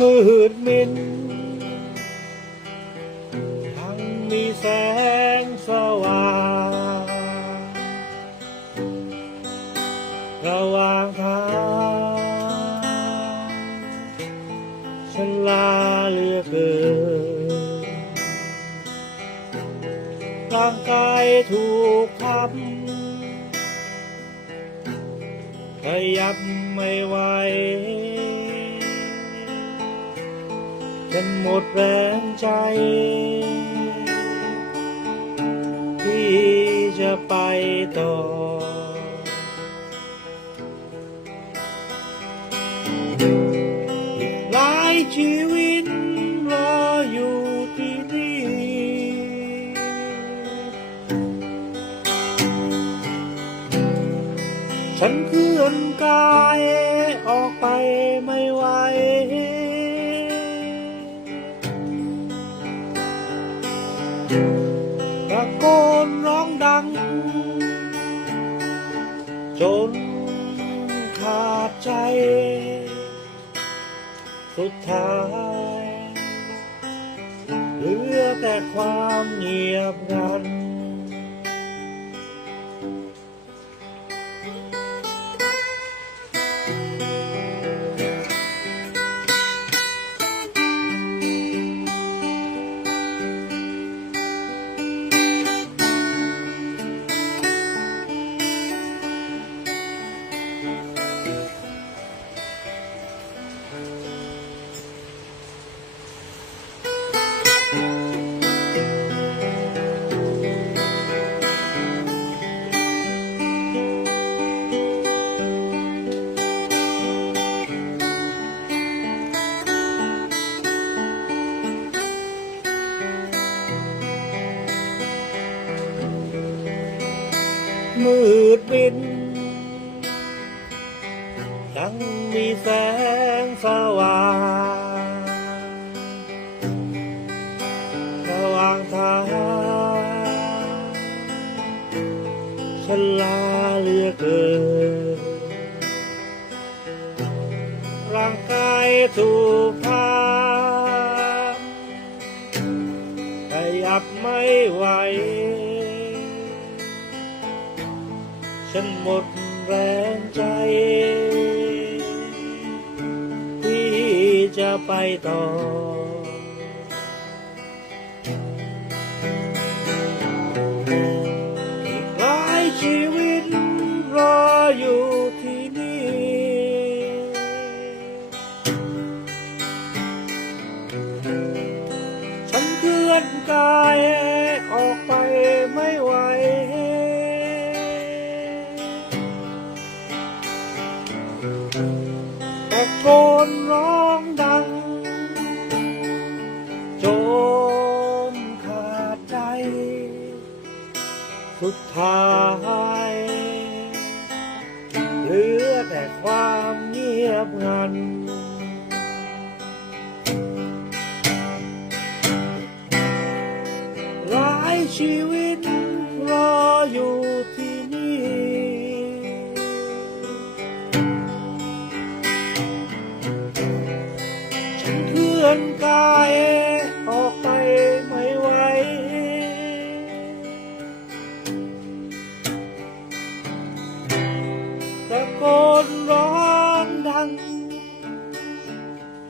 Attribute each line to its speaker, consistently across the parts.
Speaker 1: มืดมินทั้งมีแสงสว่างระหว่างทางฉันลาเหลือเกินร่างกายถูกทับขยับไม่ไหว ฉันหมดแรงใจ ที่จะไปต่อ อีกหลายชีวิตรออยู่ที่นี่ ฉันเคลื่อนกายออกไปไม่ไหว จนขาดใจ สุดท้าย เหลือแต่ความเงียบงัน มืดมินยังมีแสงสว่างระหว่างทางฉันลาเหลือเกิน ร่างกายถูกพาขยับไม่ไหว ฉันหมดแรงใจ ที่จะไปต่อ ตะโกนร้องดังจมขาดใจ สุดท้ายเหลือแต่ความเงียบงัน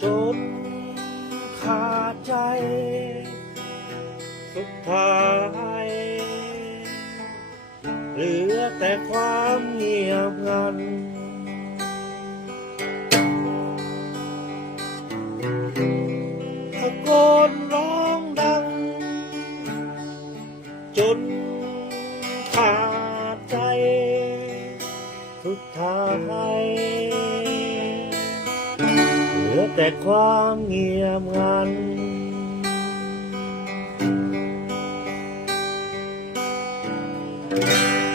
Speaker 1: จนขาดใจ สุดท้าย เหลือแต่ความเงียบงันตะโกนร้องดัง จนขาดใจ สุดท้าย แต่ความเงียบงัน thank you